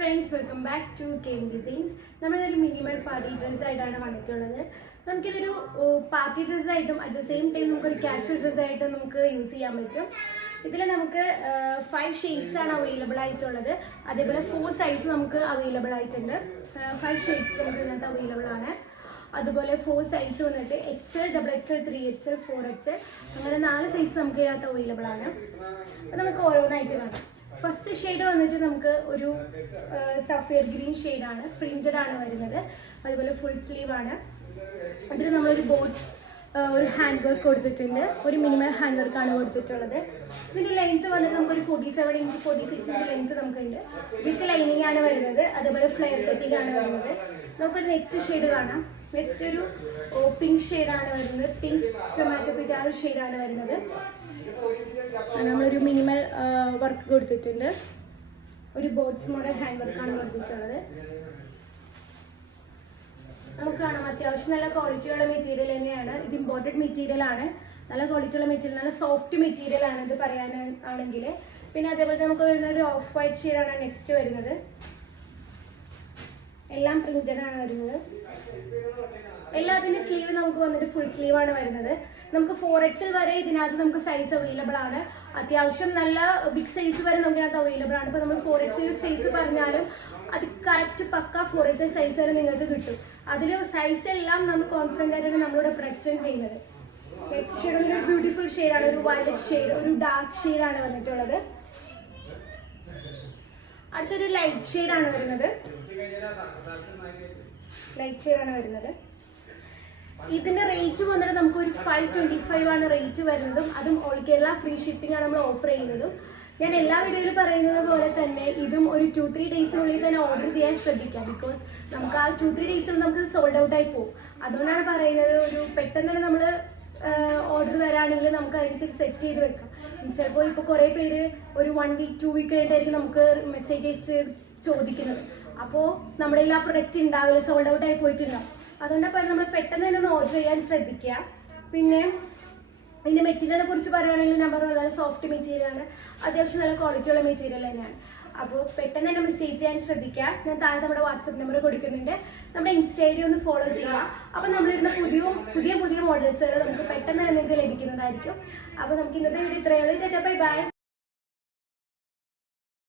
friends, welcome back to KM Designs. We have a minimal party dress. We have a party dress at the same time a casual dress use. There are 5 shades available. There are 4 sizes available. 5 shades available. അതുപോലെ 4 size വന്നിട്ട് XL, XXL, 3XL, 4XL അങ്ങനെ 4 size നമുക്ക് ഇതിനകത്ത് available ആണ്. അപ്പോൾ നമുക്ക് ഓരോന്നായിട്ട് കാണാം. ഫസ്റ്റ് ഷെയ്ഡ് വന്നിട്ട് നമുക്ക് ഒരു സഫയർ ഗ്രീൻ ഷെയ്ഡാണ്, പ്രിന്റഡ് ആണ് വരുന്നത്. അതുപോലെ ഫുൾ സ്ലീവ് ആണ്. അതിൽ നമ്മളൊരു ബോട്ട്സ് ഒരു ഹാൻഡ് വർക്ക് കൊടുത്തിട്ടുണ്ട്, ഒരു മിനിമൽ ഹാൻഡ് വർക്കാണ് കൊടുത്തിട്ടുള്ളത്. ഇതിൻ്റെ ലെങ്ത് വന്നിട്ട് നമുക്കൊരു 47 ഇഞ്ച് 46 ഇഞ്ച് ലെങ്ത് നമുക്കുണ്ട്. വിത്ത് ലൈനിങ് ആണ് വരുന്നത്, അതുപോലെ ഫ്ലെയർ കട്ടിങ് ആണ് വരുന്നത്. നമുക്കൊരു നെക്സ്റ്റ് ഷെയ്ഡ് കാണാം. നെക്സ്റ്റ് ഒരു പിങ്ക് ഷെയ്ഡാണ് വരുന്നത്, പിങ്ക് ടൊമാറ്റോ പിങ്ക് ആ ഒരു ഷെയ്ഡാണ് വരുന്നത്. നമ്മളൊരു മിനിമൽ വർക്ക് കൊടുത്തിട്ടുണ്ട്, ഒരു ബോട്ട്സ് മോഡൽ ഹാൻഡ് വർക്കാണ് കൊടുത്തിട്ടുള്ളത്. നമുക്ക് കാണാം അത്യാവശ്യം നല്ല ക്വാളിറ്റിയുള്ള മെറ്റീരിയൽ തന്നെയാണ്. ഇത് ഇമ്പോർട്ടഡ് മെറ്റീരിയൽ ആണ്, നല്ല ക്വാളിറ്റിയുള്ള മെറ്റീരിയൽ, നല്ല സോഫ്റ്റ് മെറ്റീരിയൽ ആണ് ഇത് പറയാനാണെങ്കിൽ. പിന്നെ അതേപോലെ നമുക്ക് വരുന്ന ഒരു ഓഫ് വൈറ്റ് ഷെയ്ഡാണ് നെക്സ്റ്റ് വരുന്നത്. എല്ലാം പ്രിന്റഡ് ആണ് വരുന്നത്. എല്ലാത്തിൻ്റെ സ്ലീവ് നമുക്ക് വന്നിട്ട് ഫുൾ സ്ലീവ് ആണ് വരുന്നത്. നമുക്ക് 4XL വരെ ഇതിനകത്ത് നമുക്ക് സൈസ് അവൈലബിൾ ആണ്. അത്യാവശ്യം നല്ല ബിഗ് സൈസ് വരെ നമുക്ക് ഇതിനകത്ത് അവൈലബിൾ ആണ്. ഇപ്പോൾ നമ്മൾ 4XL സൈസ് പറഞ്ഞാലും അത് കറക്റ്റ് പക്ക 4XL സൈസ് വരെ നിങ്ങൾക്ക് കിട്ടും. അതിൽ സൈസ് എല്ലാം നമ്മൾ കോൺഫിഡൻ്റ് ആയിട്ടാണ് നമ്മളിവിടെ പ്രൊഡക്ഷൻ ചെയ്യുന്നത്. നെക്സ്റ്റ് ഷെയ്ഡ് ഒരു ബ്യൂട്ടിഫുൾ ഷെയ്ഡാണ്, ഒരു വയലറ്റ് ഷെയ്ഡ്, ഒരു ഡാർക്ക് ഷെയ്ഡാണ് വന്നിട്ടുള്ളത്. അടുത്തൊരു ലൈറ്റ് ഷെയ്ഡാണ് വരുന്നത്. ലൈറ്റ് ഷെയ്ഡാണ് വരുന്നത്. ഇതിന്റെ റേറ്റ് വന്നിട്ട് നമുക്ക് ഒരു 525 ആണ് റേറ്റ് വരുന്നതും. അതും ഓൾ കേരള ഫ്രീ ഷിപ്പിംഗ് ആണ് നമ്മൾ ഓഫർ ചെയ്യുന്നതും. ഞാൻ എല്ലാ വീഡിയോയിലും പറയുന്നത് പോലെ തന്നെ ഇതും ഒരു 2-3 ഡേയ്സിനുള്ളിൽ തന്നെ ഓർഡർ ചെയ്യാൻ ശ്രദ്ധിക്കാം. ബിക്കോസ് നമുക്ക് ആ 2-3 ഡേയ്സിനുള്ളിൽ നമുക്ക് സോൾഡ് ഔട്ട് ആയി പോകും. അതുകൊണ്ടാണ് പറയുന്നത്, ഒരു പെട്ടെന്ന് തന്നെ നമ്മൾ ഓർഡർ തരാണെങ്കിൽ നമുക്ക് അതിനനുസരിച്ച് സെറ്റ് ചെയ്ത് വെക്കാം. ചിലപ്പോൾ ഇപ്പോൾ കുറേ പേര് ഒരു 1 വീക്ക് 2 വീക്ക് കഴിഞ്ഞിട്ടായിരിക്കും നമുക്ക് മെസ്സേജ് അയച്ച് ചോദിക്കുന്നത്. അപ്പോൾ നമ്മുടെ കയ്യിൽ ആ പ്രൊഡക്റ്റ് ഉണ്ടാവില്ല, സോൾഡ് ഔട്ട് ആയി പോയിട്ടുണ്ടാവും. അതുകൊണ്ടാണ് പറയുന്നത് നമ്മൾ പെട്ടെന്ന് തന്നെ ഒന്ന് ഓർഡർ ചെയ്യാൻ ശ്രദ്ധിക്കുക. പിന്നെ ഇതിൻ്റെ മെറ്റീരിയലിനെ കുറിച്ച് പറയുകയാണെങ്കിൽ ഞാൻ പറഞ്ഞു വളരെ സോഫ്റ്റ് മെറ്റീരിയലാണ്, അത്യാവശ്യം നല്ല ക്വാളിറ്റിയുള്ള മെറ്റീരിയൽ തന്നെയാണ്. അപ്പോൾ പെട്ടെന്ന് തന്നെ മെസ്സേജ് ചെയ്യാൻ ശ്രദ്ധിക്കുക. ഞാൻ താഴെ നമ്മുടെ വാട്സപ്പ് നമ്പർ കൊടുക്കുന്നുണ്ട്. നമ്മുടെ ഇൻസ്റ്റ ഐ ഡി ഒന്ന് ഫോളോ ചെയ്യുക. അപ്പോൾ നമ്മളിടുന്ന പുതിയ മോഡൽസുകൾ നമുക്ക് പെട്ടെന്ന് തന്നെ നിങ്ങൾക്ക് ലഭിക്കുന്നതായിരിക്കും. അപ്പോൾ നമുക്ക് ഇന്നത്തെ വീഡിയോ ഇത്രയേ ഉള്ളൂ. Bye bye.